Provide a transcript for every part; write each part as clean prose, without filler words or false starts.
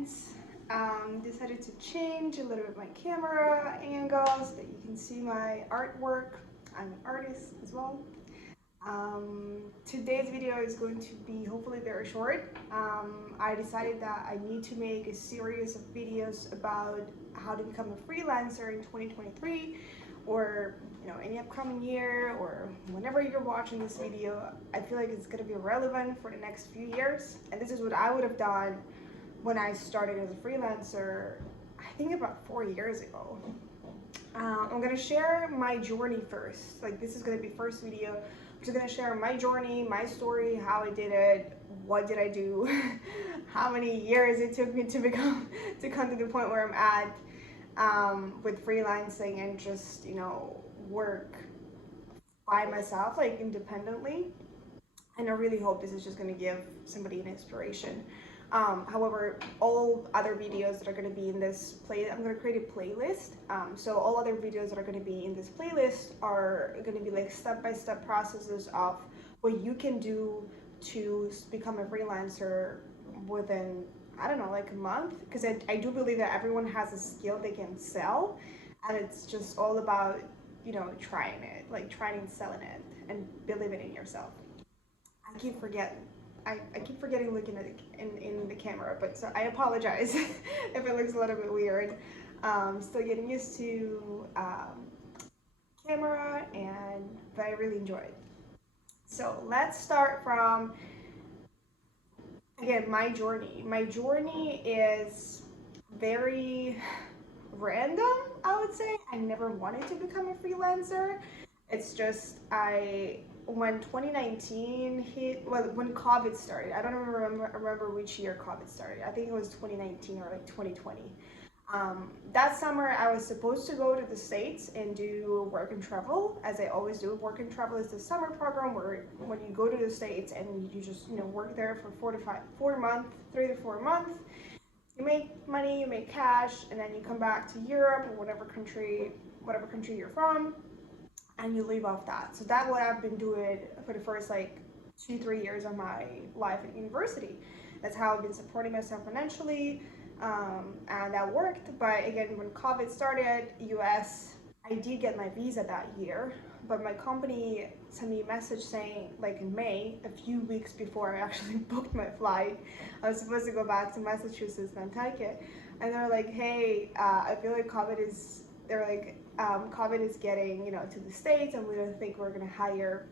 friends. Decided to change a little bit my camera angle so that you can see my artwork. I'm an artist as well. Today's video is going to be hopefully very short. I decided that I need to make a series of videos about how to become a freelancer in 2023, or any upcoming year, or whenever you're watching this video. I feel like it's going to be relevant for the next few years, and this is what I would have done when I started as a freelancer, I think about 4 years ago. I'm gonna share my journey first. Like, this is gonna be first video. I'm just gonna share my journey, my story, how I did it, what did I do, how many years it took me to come to the point where I'm at with freelancing and just work by myself, like independently. And I really hope this is just gonna give somebody an inspiration. However, all other videos that are going to be in this play, I'm going to create a playlist. So all other videos that are going to be in this playlist are going to be like step-by-step processes of what you can do to become a freelancer within, I don't know, like a month. Because I do believe that everyone has a skill they can sell, and it's just all about, trying it, like trying and selling it and believing in yourself. I keep forgetting. I keep forgetting looking at it in the camera, but so I apologize if it looks a little bit weird. Still getting used to camera, but I really enjoy it. So let's start from, again, my journey. My journey is very random, I would say. I never wanted to become a freelancer. It's just when 2019 hit, well, when COVID started, I don't remember which year COVID started. I think it was 2019 or like 2020. That summer, I was supposed to go to the States and do work and travel, as I always do. Work and travel is the summer program where when you go to the States and you just work there for 3 to 4 months. You make money, you make cash, and then you come back to Europe or whatever country you're from, and you leave off that. So that's what I've been doing for the first like 2-3 years of my life at university. That's how I've been supporting myself financially, and that worked. But again, when COVID started, US, I did get my visa that year, but my company sent me a message saying, like in May, a few weeks before I actually booked my flight, I was supposed to go back to Massachusetts, Nantucket, and they're like, hey, I feel like COVID is getting, to the States, and we don't think we're going to hire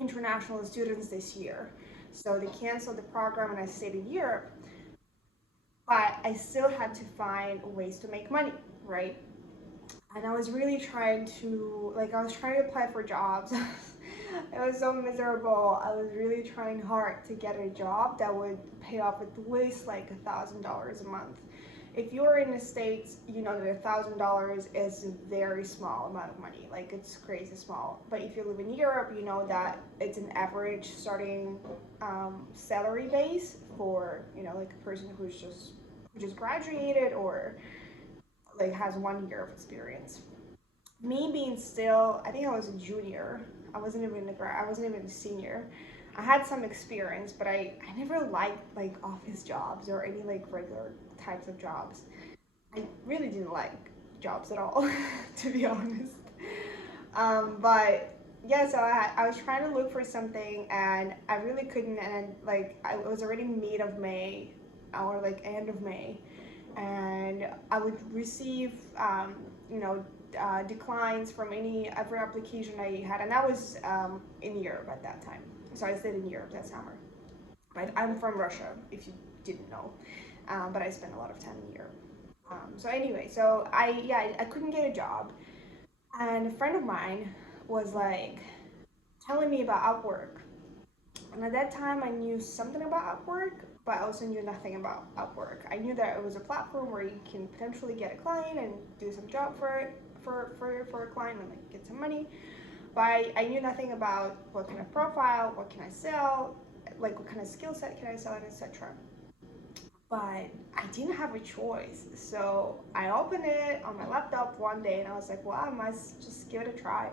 international students this year. So they canceled the program, and I stayed in Europe. But I still had to find ways to make money, right? And I was really trying to, I was trying to apply for jobs. It was so miserable. I was really trying hard to get a job that would pay off at least like $1,000 a month. If you're in the States, you know that $1,000 is a very small amount of money. Like, it's crazy small. But if you live in Europe, you know that it's an average starting salary base for, like a person who just graduated or like has 1 year of experience. Me being still, I think I was a junior. I wasn't even a senior. I had some experience, but I never liked like office jobs or any like regular types of jobs. I really didn't like jobs at all, to be honest. But yeah, so I was trying to look for something, and I really couldn't. And I was already mid of May, or like end of May, and I would receive declines from every application I had, and I was in Europe at that time. So I stayed in Europe that summer. Right? I'm from Russia, if you didn't know, but I spent a lot of time in Europe. So anyway, so I couldn't get a job, and a friend of mine was like telling me about Upwork, and at that time I knew something about Upwork, but I also knew nothing about Upwork. I knew that it was a platform where you can potentially get a client and do some job for a client and like get some money. But I knew nothing about what kind of profile, what can I sell, like what kind of skill set can I sell, and etc. But I didn't have a choice, so I opened it on my laptop one day, and I was like, well, I must just give it a try.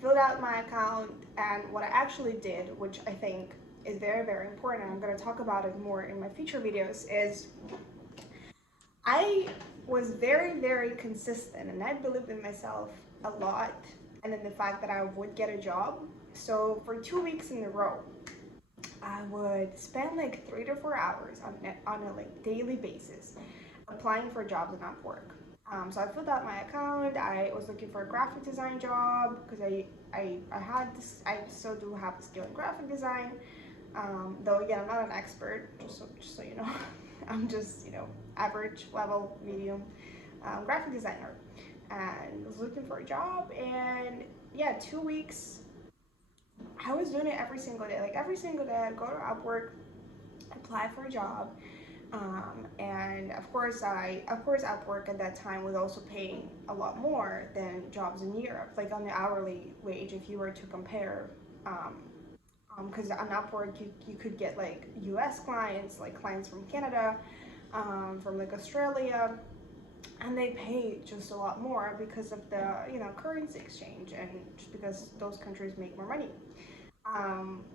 Filled out my account, and what I actually did, which I think is very, very important, and I'm going to talk about it more in my future videos, is I was very, very consistent and I believed in myself a lot and in the fact that I would get a job. So for 2 weeks in a row, I would spend like 3 to 4 hours on a like daily basis applying for jobs on Upwork. So I filled out my account. I was looking for a graphic design job because I had this. I still do have the skill in graphic design. Though again, I'm not an expert. Just so you know, I'm just average level, medium graphic designer, and was looking for a job. And yeah, 2 weeks. I was doing it every single day. Like every single day, I'd go to Upwork, apply for a job, and of course Upwork at that time was also paying a lot more than jobs in Europe, like on the hourly wage if you were to compare. Because on Upwork you could get like US clients, like clients from Canada, from like Australia, and they pay just a lot more because of the currency exchange, and just because those countries make more money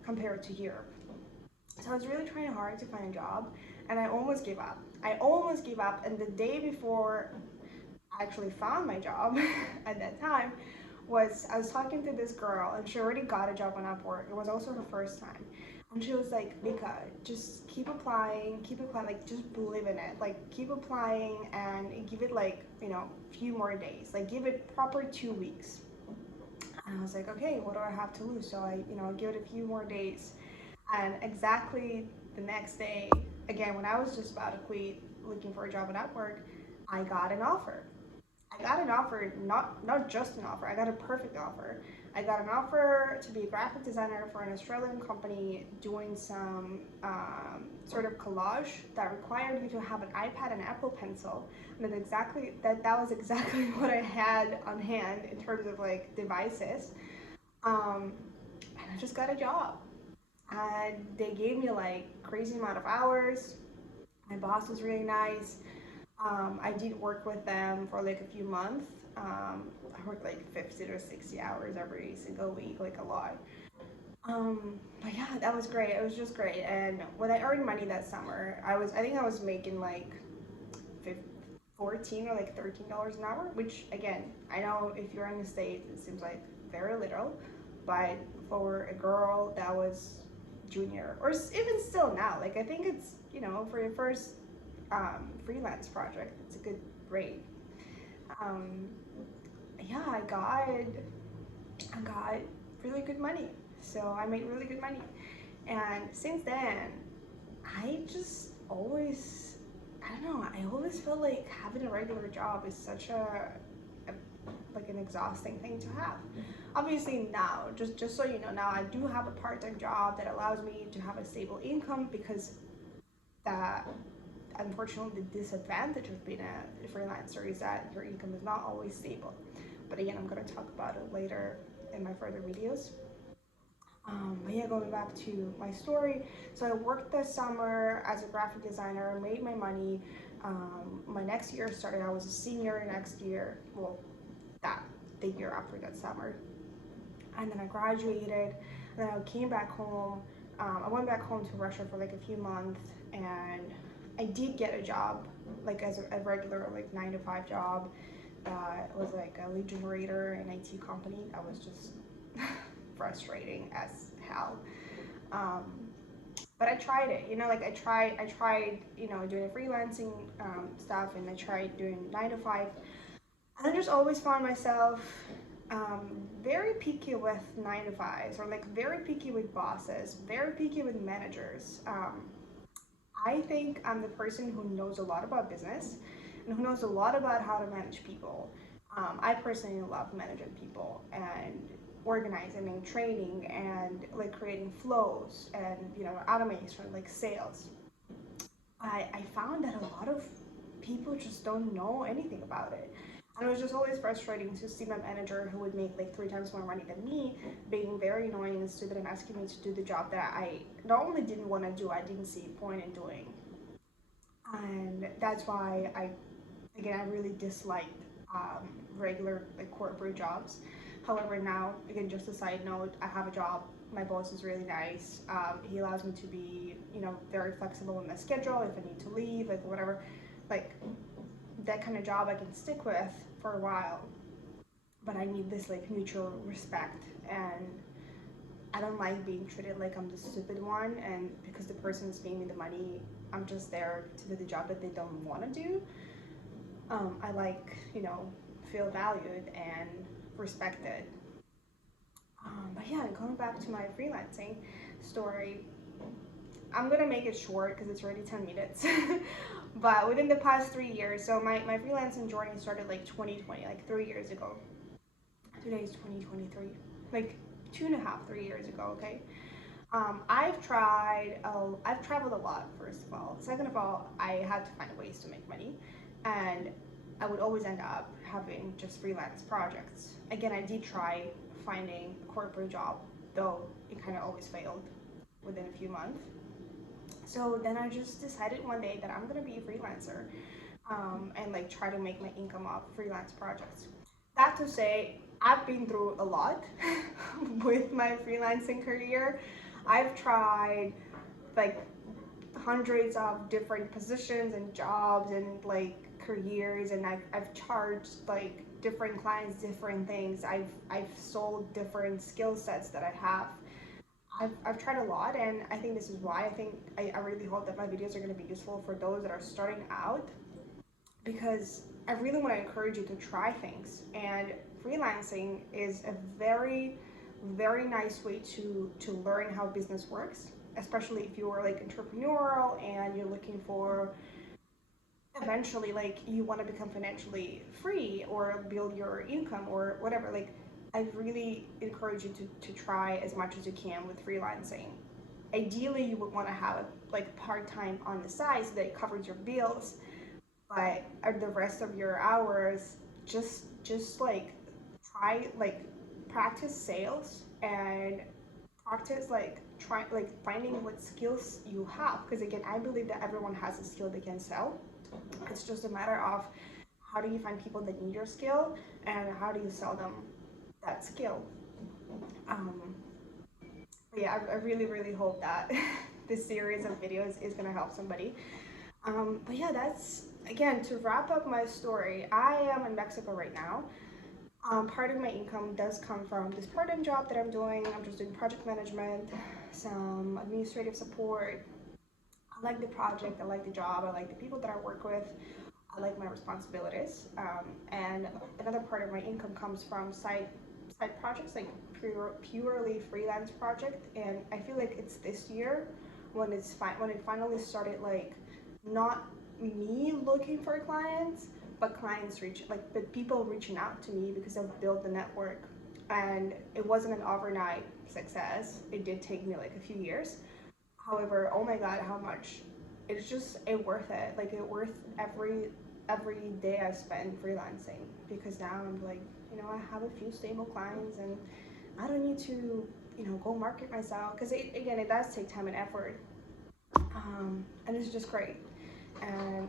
compared to Europe. So I was really trying hard to find a job, and I almost gave up. I almost gave up, and the day before I actually found my job at that time was I was talking to this girl, and she already got a job on Upwork. It was also her first time. And she was like, Mika, just keep applying, like just believe in it. Like keep applying and give it like, few more days. Like give it proper 2 weeks. And I was like, okay, what do I have to lose? So I give it a few more days. And exactly the next day, again, when I was just about to quit looking for a job at Upwork, I got an offer. I got an offer, not just an offer, I got a perfect offer. I got an offer to be a graphic designer for an Australian company doing some sort of collage that required you to have an iPad and Apple Pencil. And that was exactly what I had on hand in terms of like devices. And I just got a job. And they gave me like crazy amount of hours. My boss was really nice. I did work with them for like a few months. I worked like 50 to 60 hours every single week, like a lot. But yeah, that was great. It was just great. And when I earned money that summer, I think I was making like 14 or like $13 an hour, which again, I know if you're in the States, it seems like very little, but for a girl that was junior, or even still now, like I think it's, for your first freelance project, it's a good rate. Um, yeah, I got really good money. So I made really good money. And since then, I just always, I don't know, I always feel like having a regular job is such a like an exhausting thing to have. Obviously now, just so you know, now I do have a part-time job that allows me to have a stable income because that unfortunately the disadvantage of being a freelancer is that your income is not always stable. But again, I'm going to talk about it later in my further videos. But yeah, going back to my story, so I worked this summer as a graphic designer, made my money. My next year started, I was a senior next year, well, that the year after that summer. And then I graduated, and then I came back home. I went back home to Russia for like a few months, and I did get a job, like as a regular like 9 to 5 job. It was like a lead generator in an IT company. That was just frustrating as hell. Um, but I tried it, like I tried, doing freelancing stuff, and I tried doing 9 to 5. And I just always found myself very picky with 9 to 5s, or like very picky with bosses, very picky with managers. I think I'm the person who knows a lot about business and who knows a lot about how to manage people. I personally love managing people and organizing and training and like creating flows and automation, like sales. I found that a lot of people just don't know anything about it. And it was just always frustrating to see my manager, who would make like 3 times more money than me, being very annoying and stupid and asking me to do the job that I not only didn't want to do, I didn't see a point in doing. And that's why again, I really disliked regular like corporate jobs. However, now, again, just a side note, I have a job. My boss is really nice. He allows me to be, very flexible in my schedule if I need to leave, like whatever. Like, that kind of job I can stick with for a while, but I need this like mutual respect, and I don't like being treated like I'm the stupid one, and because the person is paying me the money, I'm just there to do the job that they don't want to do. I like, feel valued and respected. But yeah, going back to my freelancing story, I'm gonna make it short because it's already 10 minutes. But within the past 3 years, so my freelancing journey started like 2020, like 3 years ago. Today is 2023, like 2.5, 3 years ago, okay? I've traveled a lot, first of all. Second of all, I had to find ways to make money. And I would always end up having just freelance projects. Again, I did try finding a corporate job, though it kind of always failed within a few months. So then I just decided one day that I'm gonna be a freelancer, and like try to make my income off freelance projects. That to say, I've been through a lot with my freelancing career. I've tried like hundreds of different positions and jobs and like careers, and I've charged like different clients different things. I've sold different skill sets that I have. I've tried a lot, and I think this is why I really hope that my videos are going to be useful for those that are starting out, because I really want to encourage you to try things. And freelancing is a very, very nice way to learn how business works, especially if you are like entrepreneurial and you're looking for eventually like you want to become financially free or build your income or whatever. Like I really encourage you to try as much as you can with freelancing. Ideally you would want to have like part-time on the side so that it covers your bills, but the rest of your hours, just like try like practice sales and practice like try like finding what skills you have, because again I believe that everyone has a skill they can sell. It's just a matter of how do you find people that need your skill and how do you sell them that skill. um, but yeah, I really really hope that this series of videos is going to help somebody. But yeah, that's again to wrap up my story. I am in Mexico right now. Part of my income does come from this part-time job that I'm doing. I'm just doing project management, some administrative support. I like the project, I like the job, I like the people that I work with, I like my responsibilities. And another part of my income comes from side projects, like purely freelance project. And I feel like it's this year when when it finally started, like not me looking for clients, but but people reaching out to me because I've built the network. And it wasn't an overnight success. It did take me like a few years. However, oh my god, how much it's just it worth it. Like it worth every day I spend freelancing, because now I'm like, I have a few stable clients and I don't need to, go market myself, because again it does take time and effort. And it's just great. And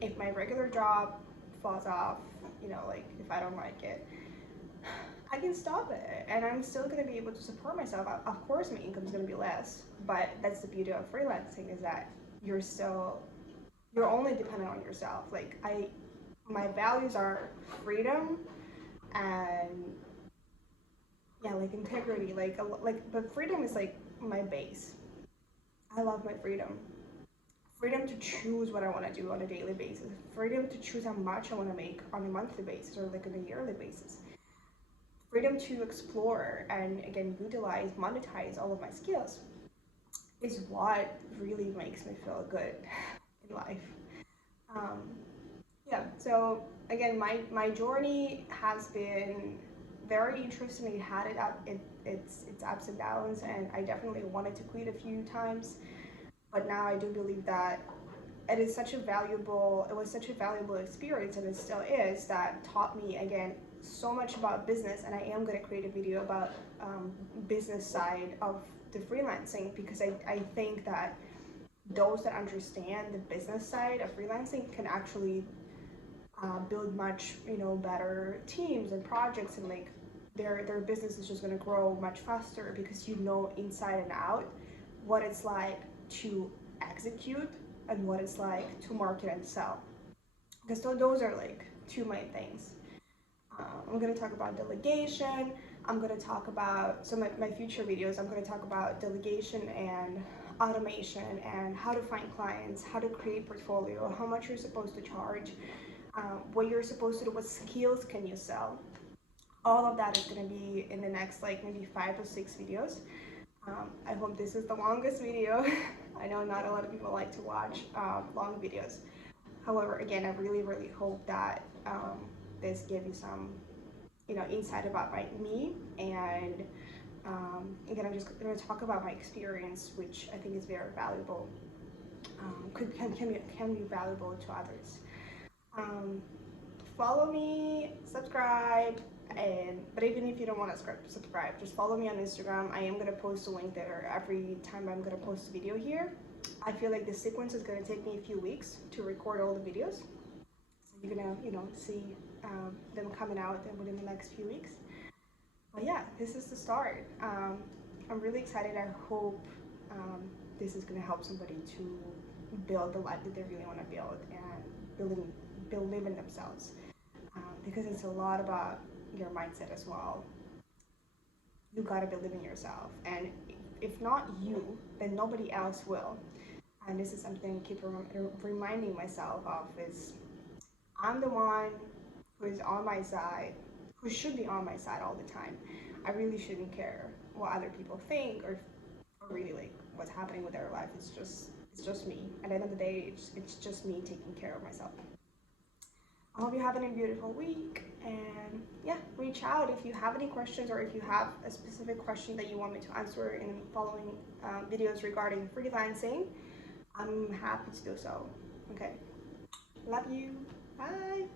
if my regular job falls off, like if I don't like it, I can stop it and I'm still going to be able to support myself. Of course my income is going to be less, but that's the beauty of freelancing, is that you're only dependent on yourself. Like my values are freedom and yeah, like integrity, but freedom is like my base. I love my freedom. Freedom to choose what I want to do on a daily basis. Freedom to choose how much I want to make on a monthly basis or like on a yearly basis. Freedom to explore and again utilize, monetize all of my skills is what really makes me feel good in life. Um, yeah, so again, my journey has been very interesting. It had its ups and downs, and I definitely wanted to quit a few times, but now I do believe that it was such a valuable experience, and it still is, that taught me again so much about business. And I am going to create a video about business side of the freelancing, because I think that those that understand the business side of freelancing can actually build much better teams and projects, and like their business is just going to grow much faster, because inside and out what it's like to execute and what it's like to market and sell. because those are like two main things. I'm going to talk about delegation. I'm going to talk about some of my future videos. I'm going to talk about delegation and automation and how to find clients, how to create portfolio, how much you're supposed to charge, what you're supposed to do, what skills can you sell. All of that is going to be in the next like maybe 5 or 6 videos. I hope this is the longest video. I know not a lot of people like to watch long videos. However, again, I really hope that this gave you some, insight about me. And again, I'm just going to talk about my experience, which I think is very valuable. Can be valuable to others. Um, Follow me, subscribe, but even if you don't want to subscribe, just follow me on Instagram. I am gonna post a link there every time I'm gonna post a video here. I feel like the sequence is gonna take me a few weeks to record all the videos, so you're gonna see them coming out within the next few weeks. But yeah, this is the start. I'm really excited. I hope this is gonna help somebody to build the life that they really want to build and believe in themselves, because it's a lot about your mindset as well. You gotta believe in yourself, and if not you, then nobody else will. And this is something I keep reminding myself of: is I'm the one who is on my side, who should be on my side all the time. I really shouldn't care what other people think, or really like what's happening with their life. It's just me. At the end of the day, it's just me taking care of myself. I hope you're having a beautiful week, and yeah, reach out if you have any questions, or if you have a specific question that you want me to answer in following videos regarding freelancing. I'm happy to do so. Okay, love you. Bye.